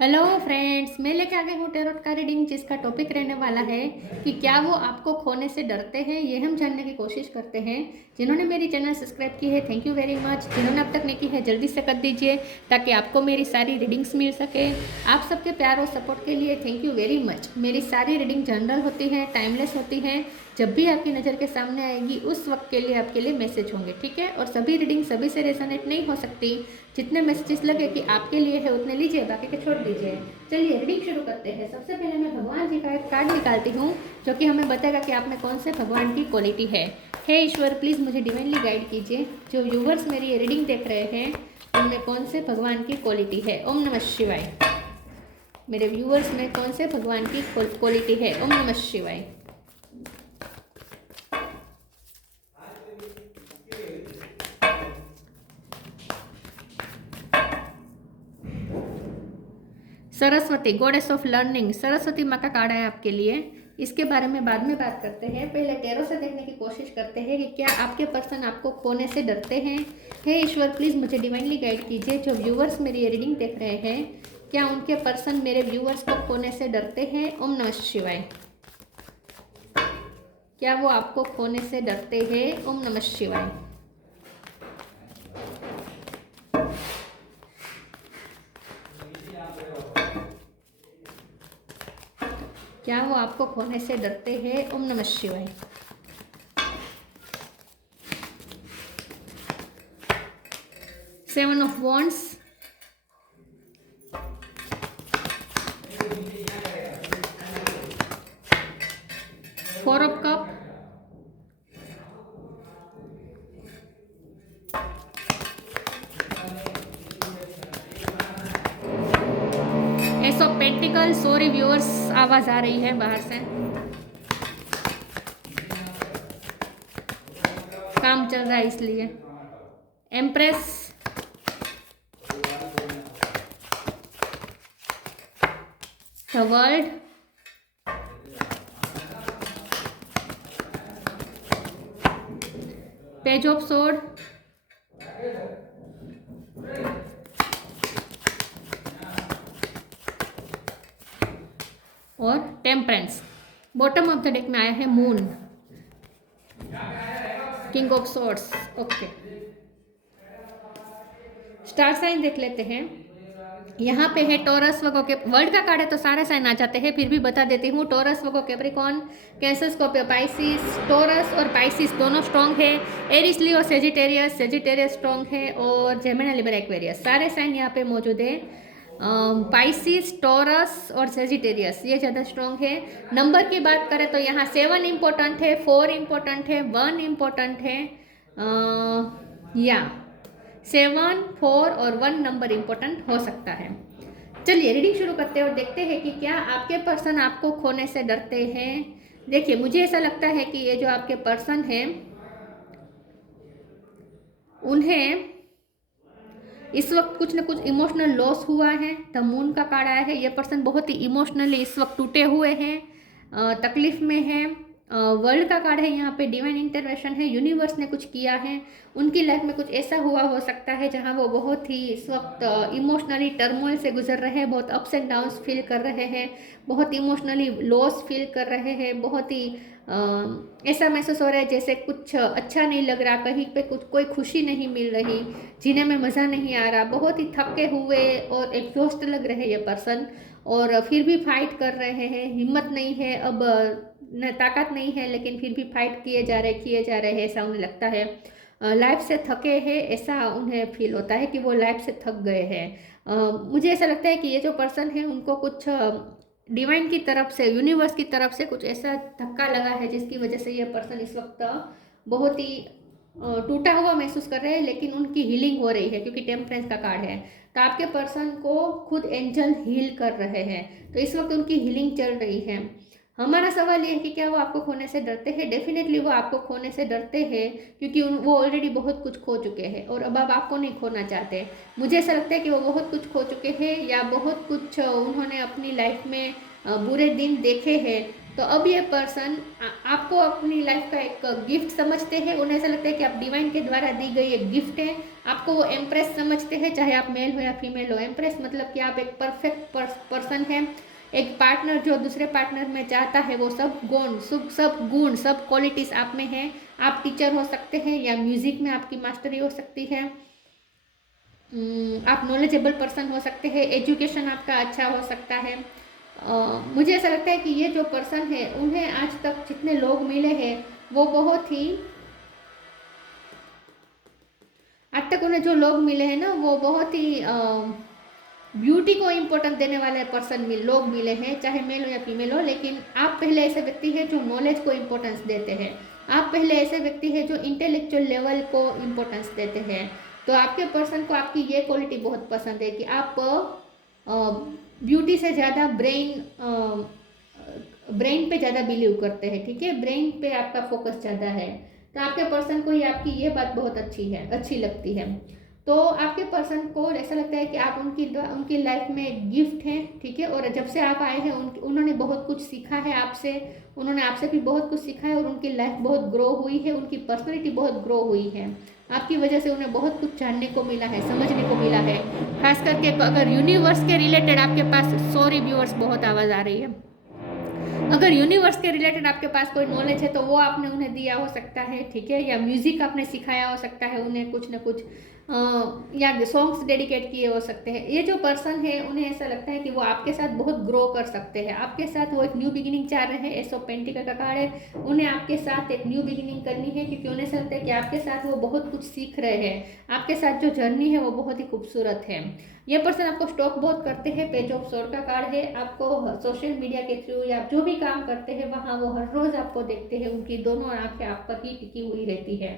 Hello friends, मैं लेके आ गई हूँ टैरोट का रीडिंग, जिसका टॉपिक रहने वाला है कि क्या वो आपको खोने से डरते हैं। ये हम जानने की कोशिश करते हैं। जिन्होंने मेरी चैनल सब्सक्राइब की है, थैंक यू वेरी मच। जिन्होंने अब तक नहीं की है, जल्दी से कर दीजिए ताकि आपको मेरी सारी रीडिंग्स मिल सके। आप सबके प्यार और सपोर्ट के लिए थैंक यू वेरी मच। मेरी सारी रीडिंग जनरल होती है, टाइमलेस होती है। जब भी आपकी नज़र के सामने आएगी उस वक्त के लिए आपके लिए मैसेज होंगे, ठीक है। और सभी रीडिंग सभी से रेजोनेट नहीं हो सकती। जितने मैसेजेस लगे कि आपके लिए है उतने लीजिए, बाकी के छोड़ दीजिए। चलिए रीडिंग शुरू करते हैं। सबसे पहले मैं भगवान जी का एक कार्ड निकालती हूँ जो कि हमें बताएगा कि आप में कौन से भगवान की क्वालिटी है। हे ईश्वर, प्लीज़ मुझे डिवाइनली गाइड कीजिए। जो व्यूवर्स मेरी ये रीडिंग देख रहे हैं उनमें कौन से भगवान की क्वालिटी है। ओम नमः शिवाय। मेरे व्यूवर्स में कौन से भगवान की क्वालिटी है। ओम नमः शिवाय। Saraswati, goddess of learning. Saraswati माँ का कार्ड है आपके लिए। इसके बारे में बाद में बात करते हैं। पहले टैरो से देखने की कोशिश करते हैं कि क्या आपके पर्सन आपको खोने से डरते हैं। हे ईश्वर, प्लीज़ मुझे डिवाइनली गाइड कीजिए। जो व्यूवर्स मेरी ये रीडिंग देख रहे हैं, क्या उनके पर्सन मेरे व्यूवर्स को खोने से डरते हैं। ओम नमः शिवाय। क्या वो आपको खोने से डरते हैं। ओम नमः शिवाय। क्या वो आपको खोने से डरते हैं। ओम नमः शिवाय। Seven of wands, four of cup, S of pentacle. Sorry viewers, आवाज आ रही है बाहर से, काम चल रहा है इसलिए। Empress, the world, page of sword, और temperance. Bottom of the deck में आया है moon, king of swords. Okay, star sign देख लेते हैं। यहाँ पे है टॉरस, वर्गो के वर्ल्ड का कार्ड है तो सारे साइन आ जाते हैं, फिर भी बता देती हूँ। Taurus, Virgo, Capricorn, Cancer, Scorpio, Pisces. Taurus और पाइसिस दोनों स्ट्रॉन्ग है। Aries, Leo, Sagittarius. Sagittarius strong है। और जेमिनी, लिबर, एक्वेरियस, सारे साइन यहाँ पे मौजूद है। पाइसिस, टॉरस और सेजिटेरियस ये ज़्यादा स्ट्रॉन्ग है। नंबर की बात करें तो यहाँ 7 इम्पोर्टेंट है, 4 इम्पोर्टेंट है, 1 इम्पोर्टेंट है। या 7, 4 और 1 नंबर इम्पोर्टेंट हो सकता है। चलिए रीडिंग शुरू करते हैं और देखते हैं कि क्या आपके पर्सन आपको खोने से डरते हैं। देखिए, मुझे ऐसा लगता है कि ये जो आपके पर्सन हैं उन्हें इस वक्त कुछ ना कुछ इमोशनल लॉस हुआ है। द मून का कार्ड आया है। ये पर्सन बहुत ही इमोशनली इस वक्त टूटे हुए हैं, तकलीफ में है। वर्ल्ड का कार्ड है, यहाँ पे डिवाइन इंटरवेंशन है, यूनिवर्स ने कुछ किया है। उनकी लाइफ में कुछ ऐसा हुआ हो सकता है जहाँ वो बहुत ही इस वक्त इमोशनली टर्मोइल से गुजर रहे हैं, बहुत अप्स एंड डाउन्स फील कर रहे हैं, बहुत इमोशनली लॉस फील कर रहे हैं, बहुत ही ऐसा महसूस हो रहा है जैसे कुछ अच्छा नहीं लग रहा, कहीं पे कुछ कोई खुशी नहीं मिल रही, जीने में मज़ा नहीं आ रहा, बहुत ही थके हुए और एग्जॉस्ट लग रहे हैं ये पर्सन। और फिर भी फाइट कर रहे हैं, हिम्मत नहीं है अब, न ताकत नहीं है, लेकिन फिर भी फाइट किए जा रहे हैं, ऐसा उन्हें लगता है। लाइफ से थके हैं, ऐसा उन्हें फील होता है कि वो लाइफ से थक गए हैं। मुझे ऐसा लगता है कि ये जो पर्सन है उनको कुछ डिवाइन की तरफ से, यूनिवर्स की तरफ से कुछ ऐसा धक्का लगा है जिसकी वजह से ये पर्सन इस वक्त बहुत ही टूटा हुआ महसूस कर रहे हैं, लेकिन उनकी हीलिंग हो रही है क्योंकि टेम्परेंस का कार्ड है। तो आपके पर्सन को खुद एंजल हील कर रहे हैं, तो इस वक्त उनकी हीलिंग चल रही है। हमारा सवाल ये है कि क्या वो आपको खोने से डरते हैं। डेफिनेटली वो आपको खोने से डरते हैं क्योंकि वो ऑलरेडी बहुत कुछ खो चुके हैं और अब आपको नहीं खोना चाहते। मुझे ऐसा लगता है कि वो बहुत कुछ खो चुके हैं या बहुत कुछ उन्होंने अपनी लाइफ में बुरे दिन देखे हैं, तो अब ये पर्सन आपको अपनी लाइफ का एक गिफ्ट समझते हैं। उन्हें ऐसा लगता है कि आप डिवाइन के द्वारा दी गई एक गिफ्ट है। आपको वो एम्प्रेस समझते हैं, चाहे आप मेल हो या फीमेल हो। एम्प्रेस मतलब कि आप एक परफेक्ट पर्सन हैं। एक पार्टनर जो दूसरे पार्टनर में चाहता है, वो सब गुण सब गुण सब क्वालिटीज आप में है। आप टीचर हो सकते हैं या म्यूजिक में आपकी मास्टरी हो सकती है। आप नॉलेजेबल पर्सन हो सकते हैं। एजुकेशन आपका अच्छा हो सकता है। मुझे ऐसा लगता है कि ये जो पर्सन है, उन्हें आज तक जितने लोग मिले हैं वो बहुत ही, आज तक उन्हें जो लोग मिले हैं ना, वो बहुत ही ब्यूटी को इम्पोर्टेंस देने वाले लोग मिले हैं, चाहे मेल हो या फीमेल हो। लेकिन आप पहले ऐसे व्यक्ति हैं जो नॉलेज को इम्पोर्टेंस देते हैं। आप पहले ऐसे व्यक्ति हैं जो इंटेलेक्चुअल लेवल को इम्पोर्टेंस देते हैं। तो आपके पर्सन को आपकी ये क्वालिटी बहुत पसंद है कि आप ब्यूटी से ज़्यादा ब्रेन पे ज़्यादा बिलीव करते हैं। ठीक है, ब्रेन पे आपका फोकस ज़्यादा है। तो आपके पर्सन को ये आपकी ये बात बहुत अच्छी लगती है। तो आपके पर्सन को ऐसा लगता है कि आप उनकी लाइफ में गिफ्ट हैं। ठीक है, और जब से आप आए हैं उन्होंने बहुत कुछ सीखा है आपसे। उन्होंने आपसे भी बहुत कुछ सीखा है और उनकी लाइफ बहुत ग्रो हुई है। उनकी पर्सनैलिटी बहुत ग्रो हुई है। आपकी वजह से उन्हें बहुत कुछ जानने को मिला है, समझने को मिला है। खास करके अगर यूनिवर्स के रिलेटेड आपके पास, सॉरी व्यूअर्स बहुत आवाज़ आ रही है, अगर यूनिवर्स के रिलेटेड आपके पास कोई नॉलेज है तो वो आपने उन्हें दिया हो सकता है। ठीक है, या म्यूजिक आपने सिखाया हो सकता है उन्हें कुछ ना कुछ, या सॉन्ग्स डेडिकेट किए हो सकते हैं। ये जो पर्सन है उन्हें ऐसा लगता है कि वो आपके साथ बहुत ग्रो कर सकते हैं। आपके साथ वो एक न्यू बिगिनिंग चाह रहे हैं। एस ऑफ पेंटिकल का कार्ड है। उन्हें आपके साथ एक न्यू बिगिनिंग करनी है, क्योंकि उन्हें ऐसा लगता है कि आपके साथ वो बहुत कुछ सीख रहे हैं। आपके साथ जो जर्नी है वो बहुत ही खूबसूरत है। ये पर्सन आपको स्टॉक बहुत करते हैं। पेज ऑफ सोर्ड का कार्ड है। आपको सोशल मीडिया के थ्रू या आप जो भी काम करते हैं वहाँ वो हर रोज आपको देखते हैं। उनकी दोनों आंखें आप पर ही टिकी हुई रहती है।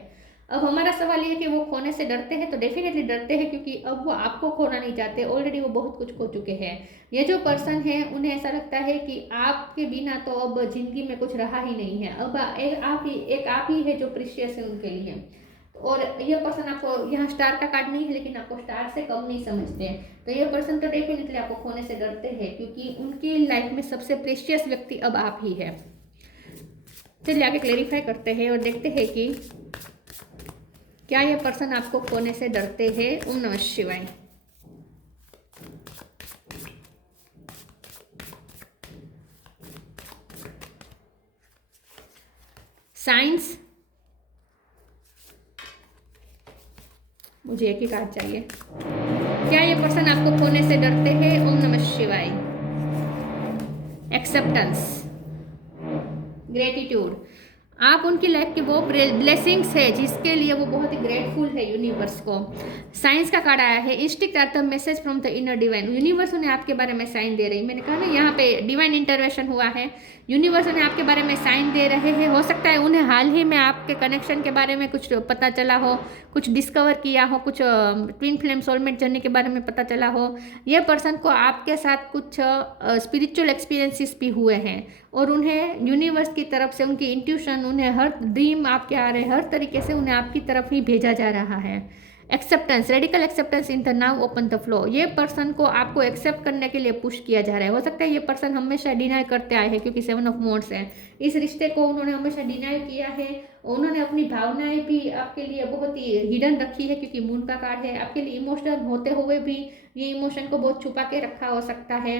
अब हमारा सवाल ये है कि वो खोने से डरते हैं, तो डेफिनेटली डरते हैं, क्योंकि अब वो आपको खोना नहीं चाहते। ऑलरेडी वो बहुत कुछ खो चुके हैं। ये जो पर्सन है उन्हें ऐसा लगता है कि आपके बिना तो अब जिंदगी में कुछ रहा ही नहीं है। अब एक आप ही है जो प्रीशियस है उनके लिए। और ये पर्सन आपको, यहाँ स्टार का कार्ड नहीं है लेकिन आपको स्टार से कम नहीं समझते हैं। तो ये पर्सन तो डेफिनेटली आपको खोने से डरते हैं, क्योंकि उनकी लाइफ में सबसे प्रेशियस व्यक्ति अब आप ही है। चलिए आगे क्लेरिफाई करते हैं और देखते हैं कि क्या ये पर्सन आपको खोने से डरते हैं। ओम नमः शिवाय। साइंस, मुझे एक ही कार्ड चाहिए। क्या ये पर्सन आपको खोने से डरते हैं। ओम नमः शिवाय। एक्सेप्टेंस, ग्रेटिट्यूड, आप उनकी लाइफ के वो ब्लेसिंग्स है जिसके लिए वो बहुत ही ग्रेटफुल है यूनिवर्स को। साइंस का कार्ड आया है। Instinct are the message from the inner divine. Universe उन्हें आपके बारे में साइन दे रही है। मैंने कहा ना यहाँ पे डिवाइन इंटरवेंशन हुआ है। यूनिवर्स उन्हें आपके बारे में साइन दे रहे हैं। हो सकता है उन्हें हाल ही में आपके कनेक्शन के बारे में कुछ पता चला हो, कुछ डिस्कवर किया हो, कुछ ट्विन फ्लेम सोलमेट जर्नी के बारे में पता चला हो। ये पर्सन को आपके साथ कुछ स्पिरिचुअल एक्सपीरियंसेस भी हुए हैं और उन्हें यूनिवर्स की तरफ से उनकी इंट्यूशन, उन्हें हर ड्रीम आपके आ रहे हैं, हर तरीके से उन्हें आपकी तरफ ही भेजा जा रहा है। Acceptance, radical acceptance in the now open the flow. ये पर्सन को आपको एक्सेप्ट करने के लिए पुश किया जा रहा है। हो सकता है ये पर्सन हमेशा डिनाई करते आए हैं, क्योंकि 7 ऑफ मोड्स है। इस रिश्ते को उन्होंने हमेशा डिनाई किया है। उन्होंने अपनी भावनाएं भी आपके लिए बहुत ही हिडन रखी है, क्योंकि मून का कार्ड है। आपके लिए इमोशनल होते हुए भी ये इमोशन को बहुत छुपा के रखा हो सकता है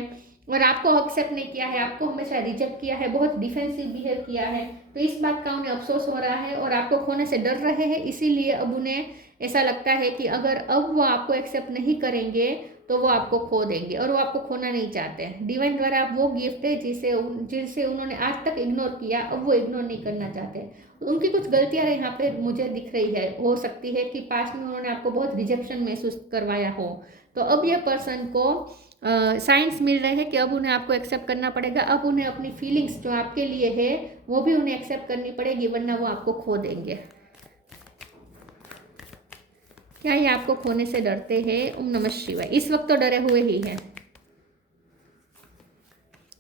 और आपको एक्सेप्ट नहीं किया है, आपको हमेशा रिजेक्ट किया है, बहुत डिफेंसिव बिहेव किया है। तो इस बात का उन्हें अफसोस हो रहा है और आपको खोने से डर रहे हैं। इसीलिए अब उन्हें ऐसा लगता है कि अगर अब वो आपको एक्सेप्ट नहीं करेंगे तो वो आपको खो देंगे और वो आपको खोना नहीं चाहते हैं। डिवाइन द्वारा आप वो गिफ्ट है जिसे उन्होंने आज तक इग्नोर किया, अब वो इग्नोर नहीं करना चाहते। उनकी कुछ गलतियां यहाँ पे मुझे दिख रही है। हो सकती है कि पास्ट में उन्होंने आपको बहुत रिजेक्शन महसूस करवाया हो। तो अब ये पर्सन को साइंस मिल रहे हैं कि अब उन्हें आपको एक्सेप्ट करना पड़ेगा। अब उन्हें अपनी फीलिंग्स जो आपके लिए है वो भी उन्हें एक्सेप्ट करनी पड़ेगी, वरना वो आपको खो देंगे। क्या ये आपको खोने से डरते हैं। ओम नमः शिवाय। इस वक्त तो डरे हुए ही हैं।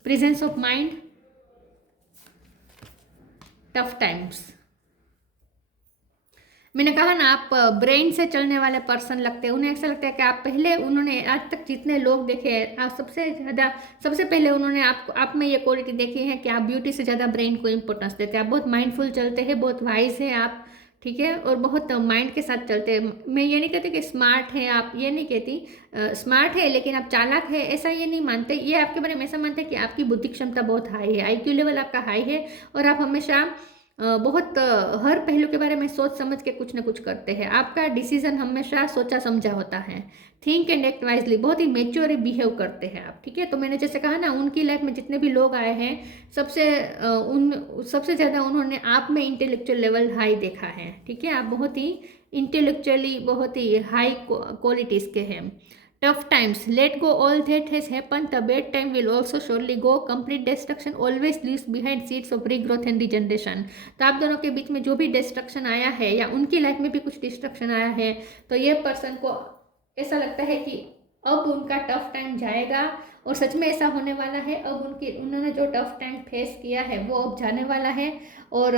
Presence of mind, tough times. मैंने कहा ना, आप ब्रेन से चलने वाले पर्सन लगते हैं। उन्हें ऐसा लगता है कि आप पहले, उन्होंने आज तक जितने लोग देखे हैं, आप सबसे पहले उन्होंने आप में ये क्वालिटी देखी है कि आप ब्यूटी से ज़्यादा ब्रेन को इम्पोर्टेंस देते हैं। आप बहुत माइंडफुल चलते हैं, बहुत वाइज है आप, ठीक है, और बहुत माइंड के साथ चलते हैं। मैं ये नहीं कहती कि स्मार्ट है आप, ये नहीं कहती, स्मार्ट है लेकिन आप चालाक है ऐसा ये नहीं मानते। ये आपके बारे में ऐसा मानते हैं कि आपकी बुद्धि क्षमता बहुत हाई है, IQ लेवल आपका हाई है, और आप हमेशा बहुत हर पहलू के बारे में सोच समझ के कुछ ना कुछ करते हैं। आपका डिसीजन हमेशा सोचा समझा होता है। थिंक एंड एक्ट वाइजली, बहुत ही मेच्योर बिहेव करते हैं आप, ठीक है। तो मैंने जैसे कहा ना, उनकी लाइफ में जितने भी लोग आए हैं, सबसे ज़्यादा उन्होंने आप में इंटेलेक्चुअल लेवल हाई देखा है, ठीक है। आप बहुत ही इंटेलेक्चुअली बहुत ही हाई क्वालिटीज़ के हैं। Tough times, let go all that has happened. The bad time will also surely go. Complete destruction always leaves behind seeds of regrowth and regeneration. तो आप दोनों के बीच में जो भी डिस्ट्रक्शन आया है, या उनकी लाइफ में भी कुछ डिस्ट्रक्शन आया है, तो ये पर्सन को ऐसा लगता है कि अब उनका टफ टाइम जाएगा, और सच में ऐसा होने वाला है। अब उन्होंने जो टफ टाइम फेस किया है वो अब जाने वाला है, और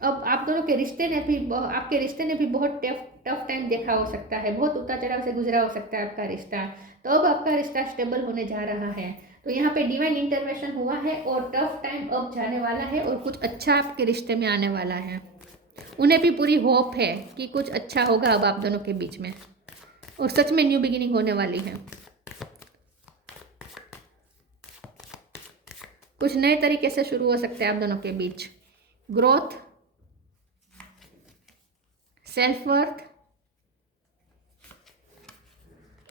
अब आप दोनों के रिश्ते ने भी, आपके रिश्ते ने भी बहुत टफ टाइम देखा हो सकता है, बहुत उतार चढ़ाव से गुजरा हो सकता है आपका रिश्ता। तो अब आपका रिश्ता स्टेबल होने जा रहा है। तो यहाँ पे डिवाइन इंटरवेंशन हुआ है, और टफ टाइम अब जाने वाला है, और कुछ अच्छा आपके रिश्ते में आने वाला है। उन्हें भी पूरी होप है कि कुछ अच्छा होगा अब आप दोनों के बीच में, और सच में न्यू बिगिनिंग होने वाली है। कुछ नए तरीके से शुरू हो सकते हैं आप दोनों के बीच। Growth, self worth,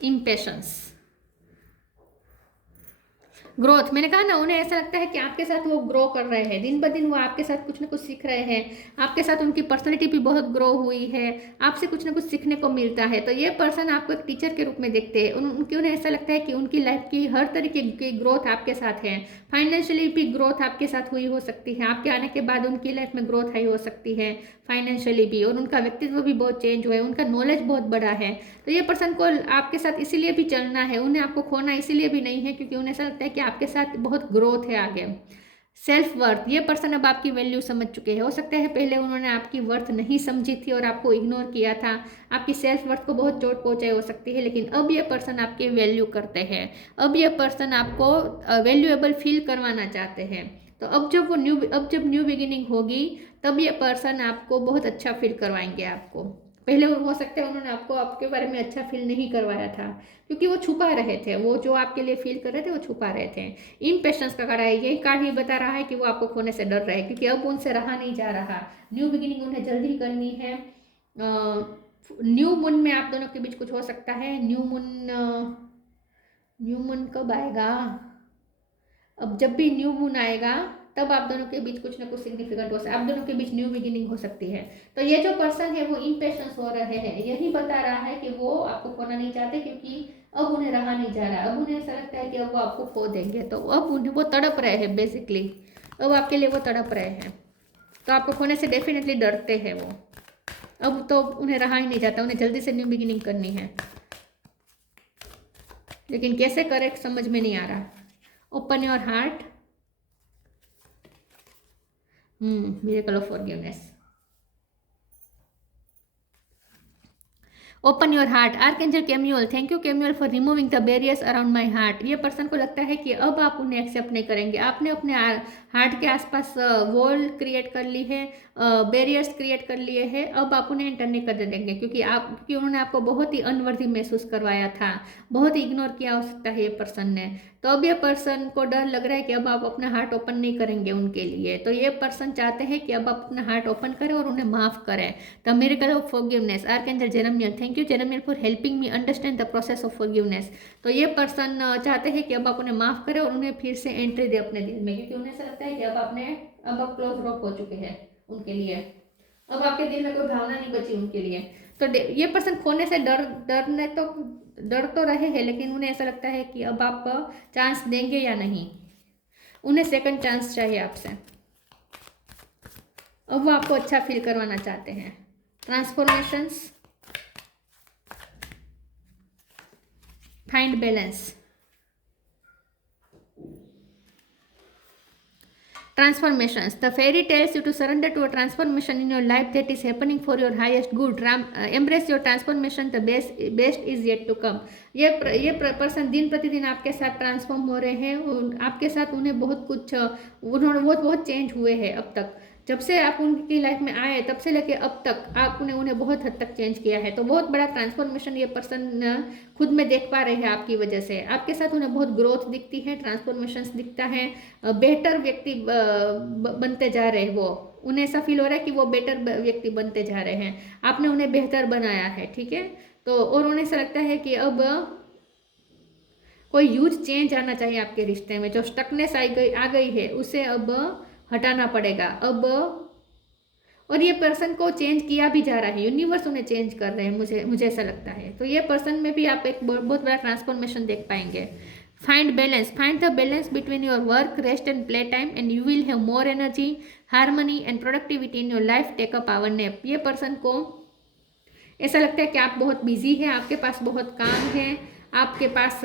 impatience. Growth, मैंने कहा ना, उन्हें ऐसा लगता है कि आपके साथ वो ग्रो कर रहे हैं, दिन ब दिन वो आपके साथ कुछ ना कुछ सीख रहे हैं। आपके साथ उनकी पर्सनैलिटी भी बहुत ग्रो हुई है, आपसे कुछ ना कुछ सीखने को मिलता है। तो ये पर्सन आपको एक टीचर के रूप में देखते हैं। उन्हें ऐसा लगता है कि उनकी लाइफ की हर तरीके की ग्रोथ आपके साथ है। फाइनेंशियली भी ग्रोथ आपके साथ हुई हो सकती है, आपके आने के बाद उनकी लाइफ में ग्रोथ आई हो सकती है फाइनेंशियली भी, और उनका व्यक्तित्व भी बहुत चेंज हुआ है, उनका नॉलेज बहुत बड़ा है। तो ये पर्सन को आपके साथ इसीलिए भी चलना है, उन्हें आपको खोना इसीलिए भी नहीं है क्योंकि उन्हें ऐसा लगता है कि आपके साथ बहुत ग्रोथ है आगे। सेल्फ वर्थ, ये पर्सन अब आपकी वैल्यू समझ चुके हैं। हो सकता है पहले उन्होंने आपकी वर्थ नहीं समझी थी और आपको इग्नोर किया था, आपकी सेल्फ वर्थ को बहुत चोट पहुंचाई हो सकती है, लेकिन अब ये पर्सन आपकी वैल्यू करते हैं। अब ये पर्सन आपको वैल्यूएबल फील करवाना चाहते हैं। तो अब जब न्यू बिगिनिंग होगी, तब ये पर्सन आपको बहुत अच्छा फील करवाएंगे। आपको पहले हो सकता है उन्होंने आपको आपके बारे में अच्छा फील नहीं करवाया था, क्योंकि वो छुपा रहे थे, वो जो आपके लिए फील कर रहे थे वो छुपा रहे थे। इम्पेशंस का कार्ड है, यही कार्ड ही बता रहा है कि वो आपको खोने से डर रहे हैं, क्योंकि अब उनसे रहा नहीं जा रहा। न्यू बिगिनिंग उन्हें जल्दी करनी है। न्यू मून में आप दोनों के बीच कुछ हो सकता है। न्यू मून कब आएगा? अब जब भी न्यू मून आएगा तब आप दोनों के बीच कुछ ना कुछ सिग्निफिकेंट हो सकता है, आप दोनों के बीच न्यू बिगिनिंग हो सकती है। तो ये जो पर्सन है वो इम्पेशंस हो रहे हैं, यही बता रहा है कि वो आपको खोना नहीं चाहते, क्योंकि अब उन्हें रहा नहीं जा रहा। अब उन्हें ऐसा लगता है कि अब वो आपको खो देंगे, तो अब उन्हें वो तड़प रहे हैं बेसिकली। अब आपके लिए वो तड़प रहे हैं, तो आपको खोने से डेफिनेटली डरते हैं वो। अब तो उन्हें रहा ही नहीं जाता, उन्हें जल्दी से न्यू बिगिनिंग करनी है, लेकिन कैसे करें समझ में नहीं आ रहा। Open your heart, miracle of forgiveness. Open your heart, archangel Chamuel, thank you Chamuel for removing the barriers around my heart. ये पर्सन को लगता है कि अब आप उन्हें एक्सेप्ट नहीं करेंगे। आपने अपने हार्ट के आसपास वॉल क्रिएट कर ली है, बैरियर्स क्रिएट कर लिए हैं। अब आप उन्हें एंटर नहीं कर देंगे, क्योंकि उन्होंने आपको बहुत ही अनवर्दी महसूस करवाया था, बहुत ही इग्नोर किया हो सकता है ये पर्सन ने। तो अब ये पर्सन को डर लग रहा है कि अब आप अपना हार्ट ओपन नहीं करेंगे उनके लिए। तो ये पर्सन चाहते हैं कि अब आप अपना हार्ट ओपन करें और उन्हें माफ़ करें। The miracle of forgiveness, archangel Jeremiel, thank you Jeremiel for helping me understand the process of forgiveness. तो ये पर्सन चाहते हैं कि अब आप उन्हें माफ़ करें और उन्हें फिर से एंट्री दे अपने दिल में, क्योंकि उन्हें ऐसा लगता है कि अब आप क्लोज रॉक हो चुके हैं उनके लिए। अब आपके दिल में कोई भावना नहीं बची उनके लिए। तो ये पर्सन खोने से डर तो रहे हैं, लेकिन उन्हें ऐसा लगता है कि अब आप चांस देंगे या नहीं। उन्हें सेकंड चांस चाहिए आपसे। अब वो आपको अच्छा फील करवाना चाहते हैं। Transformations, find balance. Transformations. The fairy tells you to surrender to a transformation in your life that is happening for your highest good. Embrace your transformation. The best is yet to come. ये person दिन प्रतिदिन आपके साथ transform हो रहे हैं, आपके साथ उन्हें बहुत कुछ उन्होंने बहुत चेंज हुए हैं अब तक। जब से आप उनकी लाइफ में आए तब से लेके अब तक आपने उन्हें बहुत हद तक चेंज किया है। तो बहुत बड़ा ट्रांसफॉर्मेशन ये पर्सन खुद में देख पा रहे हैं आपकी वजह से। आपके साथ उन्हें बहुत ग्रोथ दिखती है, ट्रांसफॉर्मेशन दिखता है, बेहतर व्यक्ति बनते जा रहे हैं वो। उन्हें ऐसा फील हो रहा है कि वो बेटर व्यक्ति बनते जा रहे हैं, आपने उन्हें बेहतर बनाया है, ठीक है। तो और उन्हें ऐसा लगता है कि अब कोई ह्यूज चेंज आना चाहिए आपके रिश्ते में। जो स्टकनेस आ गई है उसे अब हटाना पड़ेगा अब। और ये पर्सन को चेंज किया भी जा रहा है, यूनिवर्स उन्हें चेंज कर रहे हैं, मुझे ऐसा लगता है। तो ये पर्सन में भी आप एक बहुत बड़ा ट्रांसफॉर्मेशन देख पाएंगे। Find the balance between your work, rest and play time and you will have more energy, harmony and productivity in your life. Take a power nap. ये पर्सन को ऐसा लगता है कि आप बहुत बिजी हैं, आपके पास बहुत काम है, आपके पास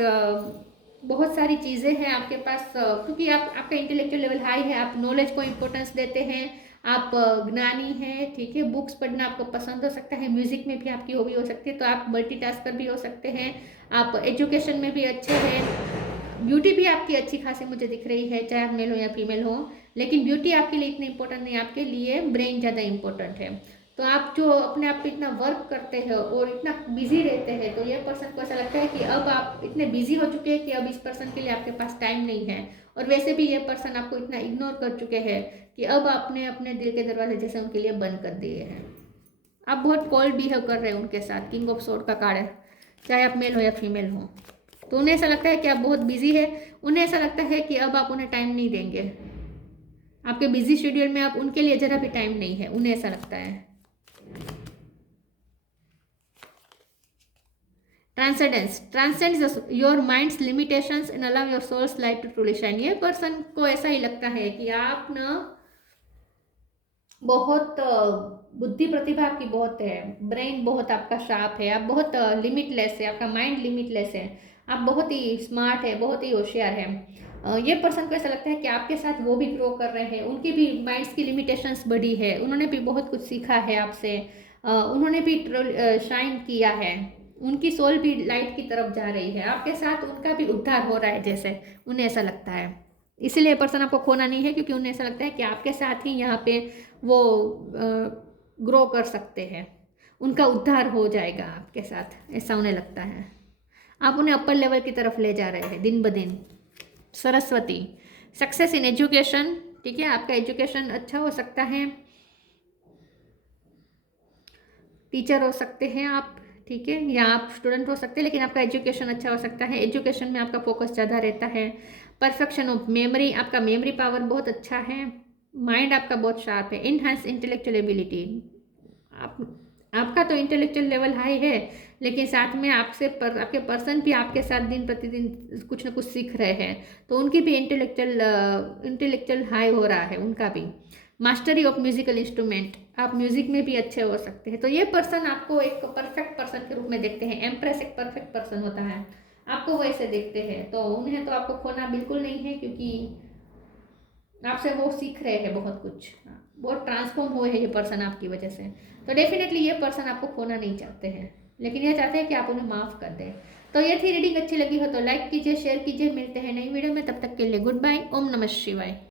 बहुत सारी चीज़ें हैं आपके पास, क्योंकि आपका इंटेलेक्चुअल लेवल हाई है, आप नॉलेज को इम्पोर्टेंस देते हैं, आप ज्ञानी हैं, ठीक है। बुक्स पढ़ना आपको पसंद हो सकता है, म्यूजिक में भी आपकी हॉबी हो सकती है, तो आप मल्टीटास्कर भी हो सकते हैं, आप एजुकेशन में भी अच्छे हैं। ब्यूटी भी आपकी अच्छी खासी मुझे दिख रही है, चाहे आप मेल हो या फीमेल हो, लेकिन ब्यूटी आपके लिए इतनी इंपॉर्टेंट नहीं, आपके लिए ब्रेन ज़्यादा इंपॉर्टेंट है। तो आप जो अपने आप पे इतना वर्क करते हैं और इतना बिजी रहते हैं, तो ये पर्सन को ऐसा लगता है कि अब आप इतने बिजी हो चुके हैं कि अब इस पर्सन के लिए आपके पास टाइम नहीं है। और वैसे भी ये पर्सन आपको इतना इग्नोर कर चुके हैं कि अब आपने अपने दिल के दरवाजे जैसे उनके लिए बंद कर दिए हैं। आप बहुत कोल्ड बिहेव कर रहे हैं उनके साथ। किंग ऑफ सोर्ड का कार्ड है, चाहे आप मेल हो या फीमेल हो। तो उन्हें ऐसा लगता है कि आप बहुत बिजी है, उन्हें ऐसा लगता है कि अब आप उन्हें टाइम नहीं देंगे। आपके बिजी शेड्यूल में आप उनके लिए जरा भी टाइम नहीं है, उन्हें ऐसा लगता है। transcends your mind's limitations and allow your soul's light to truly shine। ये पर्सन को ऐसा ही लगता है कि आप ना बहुत बुद्धि प्रतिभा आपकी बहुत है, ब्रेन बहुत आपका शार्प है, आप बहुत लिमिटलेस है, आपका माइंड लिमिटलेस है, आप बहुत ही स्मार्ट है, बहुत ही होशियार है। ये पर्सन को ऐसा लगता है कि आपके साथ वो भी ग्रो कर रहे हैं, उनकी भी माइंड्स की लिमिटेशंस बढ़ी है, उन्होंने भी बहुत कुछ सीखा है आपसे, उन्होंने भी शाइन किया है, उनकी सोल भी लाइट की तरफ जा रही है, आपके साथ उनका भी उद्धार हो रहा है, जैसे उन्हें ऐसा लगता है। इसीलिए पर्सन आपको खोना नहीं है, क्योंकि उन्हें ऐसा लगता है कि आपके साथ ही यहाँ पे वो ग्रो कर सकते हैं, उनका उद्धार हो जाएगा आपके साथ, ऐसा उन्हें लगता है। आप उन्हें अपर लेवल की तरफ ले जा रहे हैं दिन ब दिन। सरस्वती, सक्सेस इन एजुकेशन, ठीक है, आपका एजुकेशन अच्छा हो सकता है, टीचर हो सकते हैं आप, ठीक है, या आप स्टूडेंट हो सकते हैं, लेकिन आपका एजुकेशन अच्छा हो सकता है, एजुकेशन में आपका फोकस ज़्यादा रहता है। परफेक्शन ऑफ मेमोरी, आपका मेमोरी पावर बहुत अच्छा है, माइंड आपका बहुत शार्प है। इनहांस इंटेलेक्चुअल एबिलिटी, आपका तो इंटेलेक्चुअल लेवल हाई है, लेकिन साथ में आपके पर्सन भी आपके साथ दिन प्रतिदिन कुछ ना कुछ सीख रहे हैं, तो उनकी भी इंटेलेक्चुअल हाई हो रहा है, उनका भी। मास्टरी ऑफ म्यूजिकल इंस्ट्रूमेंट, आप म्यूजिक में भी अच्छे हो सकते हैं। तो ये पर्सन आपको एक परफेक्ट पर्सन के रूप में देखते हैं। एम्प्रेस एक परफेक्ट पर्सन होता है, आपको वो ऐसे देखते हैं, तो उन्हें तो आपको खोना बिल्कुल नहीं है, क्योंकि आपसे वो सीख रहे हैं बहुत कुछ, बहुत ट्रांसफॉर्म हुए हैं ये पर्सन आपकी वजह से। तो डेफिनेटली ये पर्सन आपको खोना नहीं चाहते हैं, लेकिन ये चाहते हैं कि आप उन्हें माफ़ कर दें। तो ये थी रीडिंग, अच्छी लगी हो तो लाइक कीजिए, शेयर कीजिए। मिलते हैं नई वीडियो में, तब तक के लिए गुड बाय। ओम नमः शिवाय।